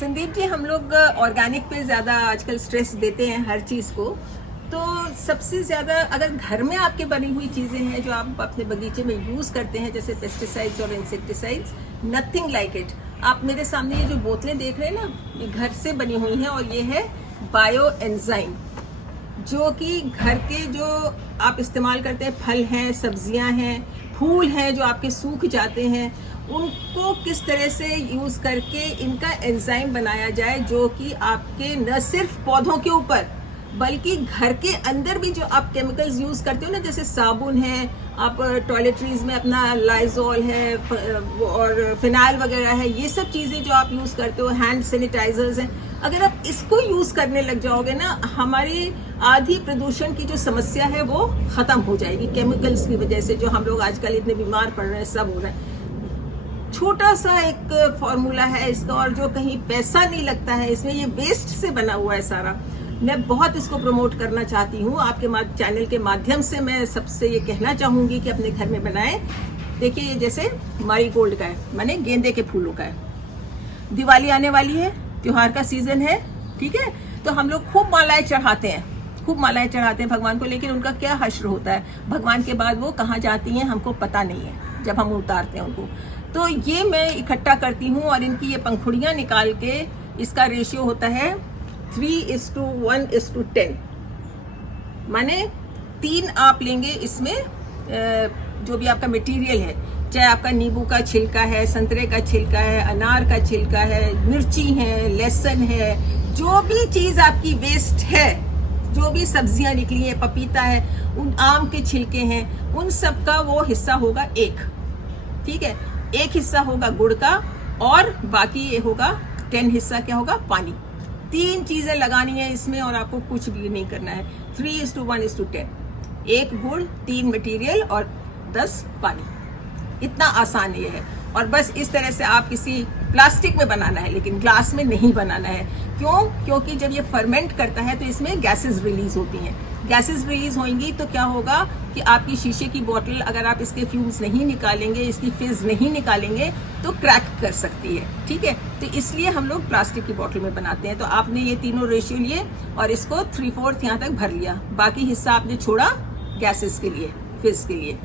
संदीप जी, हम लोग ऑर्गेनिक पे ज़्यादा आजकल स्ट्रेस देते हैं हर चीज़ को। तो सबसे ज़्यादा अगर घर में आपके बनी हुई चीज़ें हैं जो आप अपने बगीचे में यूज़ करते हैं, जैसे पेस्टिसाइड्स और इंसेक्टिसाइड्स, नथिंग लाइक इट। आप मेरे सामने ये जो बोतलें देख रहे हैं ना, ये घर से बनी हुई हैं और ये है बायो एंजाइम, जो कि घर के जो आप इस्तेमाल करते हैं, फल हैं, सब्जियां हैं, फूल हैं जो आपके सूख जाते हैं, उनको किस तरह से यूज़ करके इनका एंजाइम बनाया जाए, जो कि आपके न सिर्फ पौधों के ऊपर बल्कि घर के अंदर भी जो आप केमिकल्स यूज़ करते हो ना, जैसे साबुन है, आप टॉयलेटरीज में अपना लाइजोल है और फिनाइल वगैरह है, ये सब चीज़ें जो आप यूज़ करते हो, हैंड सैनिटाइजर्स हैं, अगर आप इसको यूज़ करने लग जाओगे ना, हमारी आधी प्रदूषण की जो समस्या है वो ख़त्म हो जाएगी। केमिकल्स की वजह से जो हम लोग आजकल इतने बीमार पड़ रहे हैं, सब हो रहा है। छोटा सा एक फॉर्मूला है इसका, और जो कहीं पैसा नहीं लगता है इसमें, ये वेस्ट से बना हुआ है सारा। मैं बहुत इसको प्रमोट करना चाहती हूँ आपके चैनल के माध्यम से। मैं सबसे ये कहना चाहूँगी कि अपने घर में बनाएं। देखिए, ये जैसे मारीगोल्ड का है, माने गेंदे के फूलों का है। दिवाली आने वाली है, त्योहार का सीजन है, ठीक है। तो हम लोग खूब मालाएं चढ़ाते हैं, खूब मालाएं चढ़ाते हैं भगवान को, लेकिन उनका क्या हश्र होता है, भगवान के बाद वो कहाँ जाती हैं हमको पता नहीं है जब हम उतारते हैं उनको। तो ये मैं इकट्ठा करती हूँ और इनकी ये पंखुड़ियाँ निकाल के, इसका रेशियो होता है 3:1:10, माने 3 आप लेंगे इसमें जो भी आपका मटेरियल है, चाहे आपका नींबू का छिलका है, संतरे का छिलका है, अनार का छिलका है, मिर्ची है, लहसुन है, जो भी चीज़ आपकी वेस्ट है, जो भी सब्जियां निकली हैं, पपीता है, उन आम के छिलके हैं, उन सब का वो हिस्सा होगा 1, ठीक है। 1 हिस्सा होगा गुड़ का और बाकी ये होगा 10 हिस्सा क्या होगा, पानी। 3 चीज़ें लगानी है इसमें और आपको कुछ भी नहीं करना है। 3:1:10, 1 गुड़, 3 मटेरियल और 10 पानी। इतना आसान ये है। और बस इस तरह से आप किसी प्लास्टिक में बनाना है, लेकिन ग्लास में नहीं बनाना है। क्यों? क्योंकि जब ये फर्मेंट करता है तो इसमें गैसेस रिलीज होती हैं। गैसेस रिलीज होंगी तो क्या होगा कि आपकी शीशे की बोतल, अगर आप इसके फ्यूम्स नहीं निकालेंगे, इसकी फिज नहीं निकालेंगे, तो क्रैक कर सकती है, ठीक है। तो इसलिए हम लोग प्लास्टिक की बोतल में बनाते हैं। तो आपने ये तीनों रेशियो लिए और इसको 3/4 यहाँ तक भर लिया, बाकी हिस्सा आपने छोड़ा गैसेस के लिए, फिज के लिए।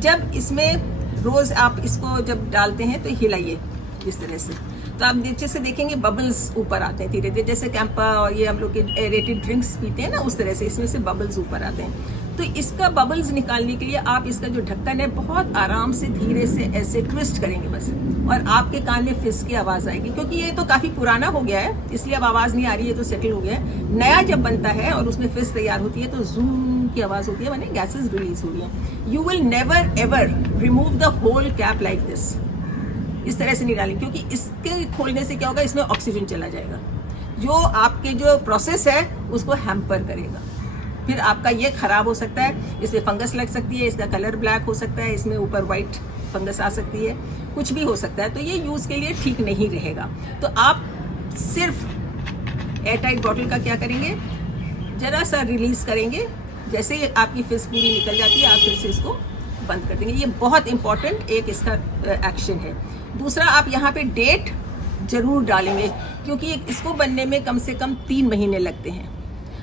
जब इसमें रोज आप इसको जब डालते हैं तो हिलाइए इस तरह से, तो आप नीचे से देखेंगे बबल्स ऊपर आते हैं धीरे धीरे, जैसे कैंपा और ये हम लोग के एरेटेड ड्रिंक्स पीते हैं ना, उस तरह से इसमें से बबल्स ऊपर आते हैं। तो इसका बबल्स निकालने के लिए आप इसका जो ढक्कन है बहुत आराम से धीरे से ऐसे ट्विस्ट करेंगे बस, और आपके कान में फिस की आवाज़ आएगी। क्योंकि ये तो काफ़ी पुराना हो गया है, इसलिए अब आवाज़ नहीं आ रही है, तो सेटल हो गया है। नया जब बनता है और उसमें फिस तैयार होती है तो जूम की आवाज़ होती है, माने गैसेस रिलीज हो रही हैं। You will never ever remove the whole cap like this, इस तरह से निकालें, क्योंकि इसके खोलने से क्या होगा, इसमें ऑक्सीजन चला जाएगा, जो आपके जो प्रोसेस है उसको हैम्पर करेगा। फिर आपका ये खराब हो सकता है, इसमें फंगस लग सकती है, इसका कलर ब्लैक हो सकता है, इसमें ऊपर वाइट फंगस आ सकती है, कुछ भी हो सकता है। तो ये यूज़ के लिए ठीक नहीं रहेगा। तो आप सिर्फ एयरटाइट बॉटल का क्या करेंगे, ज़रा सा रिलीज़ करेंगे, जैसे ही आपकी फिश पूरी निकल जाती है आप फिर से इसको बंद कर देंगे। ये बहुत इंपॉर्टेंट एक इसका एक्शन है। दूसरा, आप यहाँ पे डेट ज़रूर डालेंगे, क्योंकि इसको बनने में कम से कम 3 महीने लगते हैं।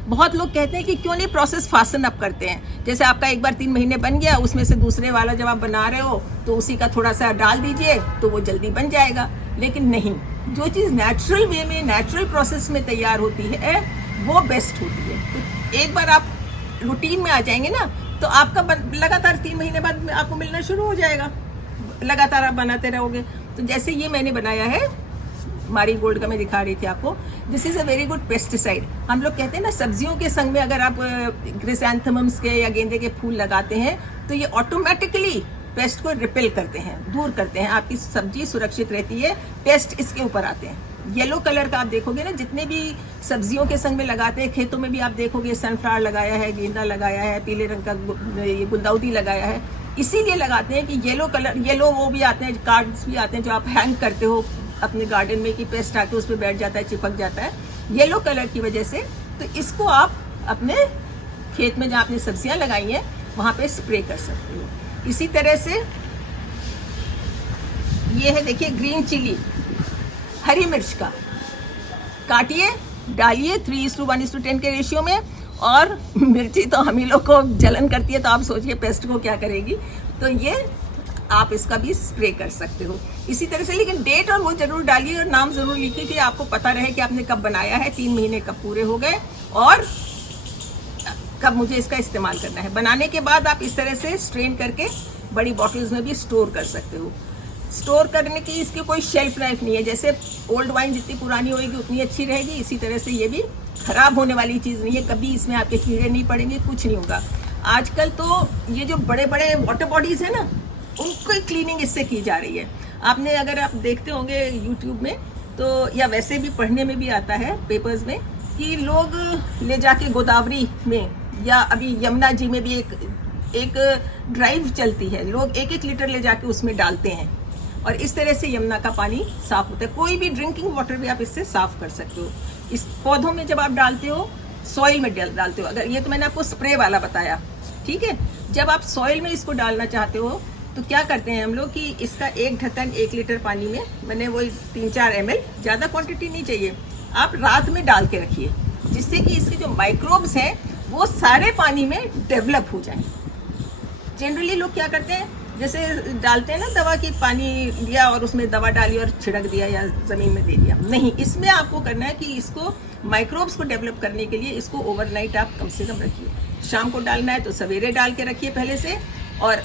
बहुत लोग कहते हैं कि क्यों नहीं प्रोसेस फास्टन अप करते हैं, जैसे आपका एक बार 3 महीने बन गया, उसमें से दूसरे वाला जब आप बना रहे हो तो उसी का थोड़ा सा डाल दीजिए तो वो जल्दी बन जाएगा। लेकिन नहीं, जो चीज़ नेचुरल वे में, नेचुरल प्रोसेस में तैयार होती है वो बेस्ट होती है। तो एक बार आप रूटीन में आ जाएंगे ना, तो आपका लगातार 3 महीने बाद आपको मिलना शुरू हो जाएगा, लगातार आप बनाते रहोगे। तो जैसे ये मैंने बनाया है मारीगोल्ड का, मैं दिखा रही थी आपको, this is a very good pesticide. हम लोग कहते हैं ना, सब्जियों के संग में अगर आप क्रिसैंथेमम्स के या गेंदे के फूल लगाते हैं तो ये ऑटोमेटिकली पेस्ट को रिपेल करते हैं, दूर करते हैं, आपकी सब्जी सुरक्षित रहती है, पेस्ट इसके ऊपर आते हैं। येलो कलर का आप देखोगे ना, जितने भी सब्जियों के संग में लगाते हैं, खेतों में भी आप देखोगे सनफ्लावर लगाया है, गेंदा लगाया है, पीले रंग का ये गुलदाउदी लगाया है, इसीलिए लगाते हैं कि येलो कलर, येलो वो भी आते हैं, कार्ड्स भी आते हैं जो आप हैंग करते हो अपने गार्डन में, कि पेस्ट आके उस पर बैठ जाता है, चिपक जाता है येलो कलर की वजह से। तो इसको आप अपने खेत में जहाँ आपने सब्जियाँ लगाई हैं वहाँ पे स्प्रे कर सकते हो। इसी तरह से ये है, देखिए, ग्रीन चिली, हरी मिर्च का, काटिए, डालिए 3:1:10 के रेशियो में। और मिर्ची तो हम ही लोग को जलन करती है, तो आप सोचिए पेस्ट को क्या करेगी। तो ये आप इसका भी स्प्रे कर सकते हो इसी तरह से, लेकिन डेट और वो जरूर डालिए और नाम जरूर लिखिए कि आपको पता रहे कि आपने कब बनाया है, 3 महीने कब पूरे हो गए और कब मुझे इसका इस्तेमाल करना है। बनाने के बाद आप इस तरह से स्ट्रेन करके बड़ी बॉटल्स में भी स्टोर कर सकते हो। स्टोर करने की इसकी कोई शेल्फ लाइफ नहीं है, जैसे ओल्ड वाइन जितनी पुरानी होगी उतनी अच्छी रहेगी, इसी तरह से ये भी खराब होने वाली चीज़ नहीं है। कभी इसमें आपके कीड़े नहीं पड़ेंगे, कुछ नहीं होगा। आजकल तो ये जो बड़े बड़े वाटर बॉडीज़ है ना, उनको क्लीनिंग इससे की जा रही है। आपने अगर आप देखते होंगे यूट्यूब में तो, या वैसे भी पढ़ने में भी आता है पेपर्स में, कि लोग ले जाके गोदावरी में या अभी यमुना जी में भी एक ड्राइव चलती है, लोग 1-1 लीटर ले जाके उसमें डालते हैं और इस तरह से यमुना का पानी साफ होता है। कोई भी ड्रिंकिंग वाटर भी आप इससे साफ कर सकते हो। इस पौधों में जब आप डालते हो, सॉइल में डालते हो, अगर ये तो मैंने आपको स्प्रे वाला बताया, ठीक है। जब आप सॉइल में इसको डालना चाहते हो तो क्या करते हैं हम लोग कि इसका एक ढक्कन 1 लीटर पानी में, मैंने वही 3-4 ml, ज़्यादा क्वांटिटी नहीं चाहिए, आप रात में डाल के रखिए, जिससे कि इसके जो माइक्रोब्स हैं वो सारे पानी में डेवलप हो जाएं। जनरली लोग क्या करते हैं, जैसे डालते हैं ना दवा की, पानी लिया और उसमें दवा डाली और छिड़क दिया या ज़मीन में दे दिया। नहीं, इसमें आपको करना है कि इसको माइक्रोब्स को डेवलप करने के लिए इसको ओवरनाइट आप कम से कम रखिए। शाम को डालना है तो सवेरे डाल के रखिए पहले से, और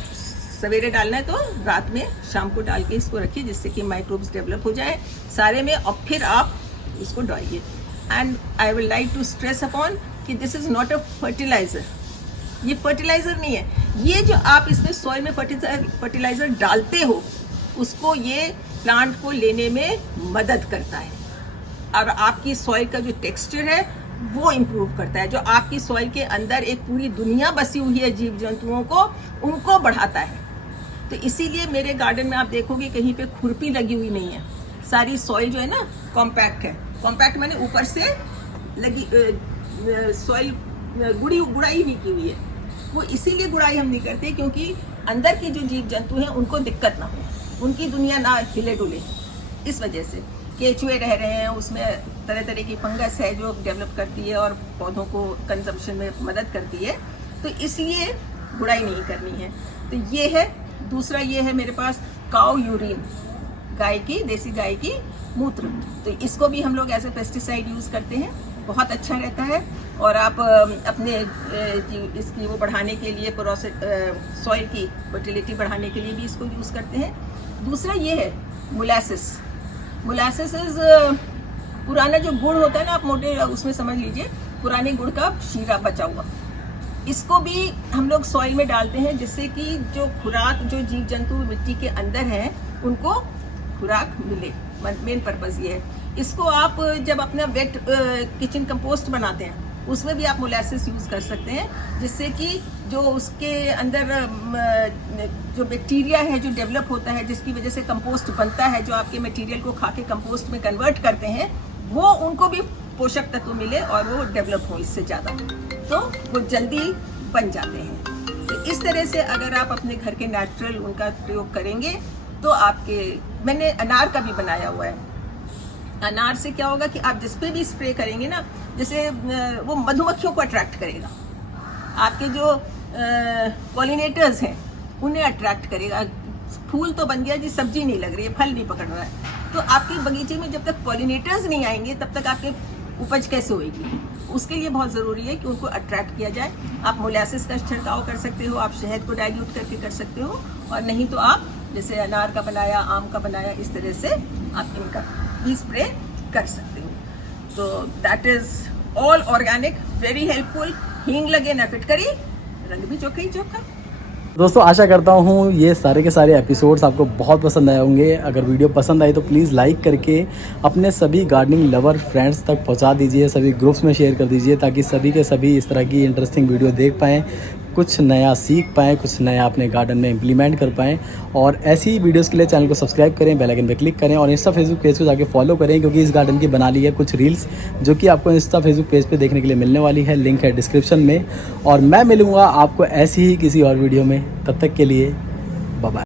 सवेरे डालना है तो रात में, शाम को डाल के इसको रखिए, जिससे कि माइक्रोब्स डेवलप हो जाए सारे में, और फिर आप इसको डालिए। And I will like to stress upon कि this is not a fertiliser, ये फर्टिलाइज़र नहीं है। ये जो आप इसमें सॉइल में फर्टिलाइज़र डालते हो, उसको ये प्लांट को लेने में मदद करता है और आपकी सॉइल का जो टेक्सचर है वो इम्प्रूव करता है। जो आपकी सॉइल के अंदर एक पूरी दुनिया बसी हुई है जीव जंतुओं को, उनको बढ़ाता है। तो इसीलिए मेरे गार्डन में आप देखोगे कहीं पे खुरपी लगी हुई नहीं है, सारी सॉइल जो है ना कॉम्पैक्ट है। कॉम्पैक्ट मैंने ऊपर से लगी सॉइल गुड़ाई भी की हुई है। वो इसीलिए गुड़ाई हम नहीं करते क्योंकि अंदर के जो जीव जंतु हैं उनको दिक्कत ना हो, उनकी दुनिया ना हिले डुले। इस वजह से केचुए रह रहे हैं, उसमें तरह तरह की फंगस है जो डेवलप करती है और पौधों को कंजम्पशन में मदद करती है, तो इसलिए गुड़ाई नहीं करनी है। तो ये है। दूसरा ये है मेरे पास काऊ यूरिन, गाय की, देसी गाय की मूत्र, तो इसको भी हम लोग एज ए पेस्टिसाइड यूज़ करते हैं, बहुत अच्छा रहता है। और आप अपने इसकी वो बढ़ाने के लिए, सॉइल की फर्टिलिटी बढ़ाने के लिए भी इसको यूज़ करते हैं। दूसरा ये है मोलासिस। मोलासिस इज पुराना जो गुड़ होता है ना, आप मोटे उसमें समझ लीजिए पुराने गुड़ का शीरा बचा हुआ, इसको भी हम लोग सॉइल में डालते हैं, जिससे कि जो खुराक जो जीव जंतु मिट्टी के अंदर हैं उनको खुराक मिले। मेन पर्पज़ ये है। इसको आप जब अपना वेट किचन कंपोस्ट बनाते हैं उसमें भी आप मोलासिस यूज़ कर सकते हैं, जिससे कि जो उसके अंदर जो बैक्टीरिया है जो डेवलप होता है, जिसकी वजह से कंपोस्ट बनता है, जो आपके मटेरियल को खा के कंपोस्ट में कन्वर्ट करते हैं, वो उनको भी पोषक तत्व मिले और वो डेवलप हो इससे ज़्यादा, तो वो जल्दी बन जाते हैं। तो इस तरह से अगर आप अपने घर के नेचुरल उनका प्रयोग करेंगे तो आपके, मैंने अनार का भी बनाया हुआ है। अनार से क्या होगा कि आप जिस पे भी स्प्रे करेंगे ना, जैसे वो मधुमक्खियों को अट्रैक्ट करेगा, आपके जो पॉलिनेटर्स हैं उन्हें अट्रैक्ट करेगा। फूल तो बन गया जी, सब्जी नहीं लग रही है, फल नहीं पकड़ रहा है, तो आपके बगीचे में जब तक पॉलिनेटर्स नहीं आएंगे तब तक आपके उपज कैसे होएगी। उसके लिए बहुत ज़रूरी है कि उनको अट्रैक्ट किया जाए। आप मोलासिस का छिड़काव कर सकते हो, आप शहद को डाइल्यूट करके कर सकते हो, और नहीं तो आप जैसे अनार का बनाया, आम का बनाया, इस तरह से आप इनका भी स्प्रे कर सकते हो। तो that is all organic, very helpful. हींग लगे न फिटकरी, रंग भी चोखा ही चोखा। दोस्तों आशा करता हूँ ये सारे के सारे एपिसोड्स आपको बहुत पसंद आए होंगे। अगर वीडियो पसंद आई तो प्लीज़ लाइक करके अपने सभी गार्डनिंग लवर फ्रेंड्स तक पहुँचा दीजिए, सभी ग्रुप्स में शेयर कर दीजिए, ताकि सभी के सभी इस तरह की इंटरेस्टिंग वीडियो देख पाएँ, कुछ नया सीख पाएँ, कुछ नया अपने गार्डन में इम्प्लीमेंट कर पाएँ। और ऐसी ही वीडियोस के लिए चैनल को सब्सक्राइब करें, बेल आइकन पे क्लिक करें, और इंस्टा फेसबुक पेज को जाके फॉलो करें, क्योंकि इस गार्डन की बना ली है कुछ रील्स जो कि आपको इंस्टा फेसबुक पेज पे देखने के लिए मिलने वाली है। लिंक है डिस्क्रिप्शन में। और मैं मिलूँगा आपको ऐसी ही किसी और वीडियो में। तब तक के लिए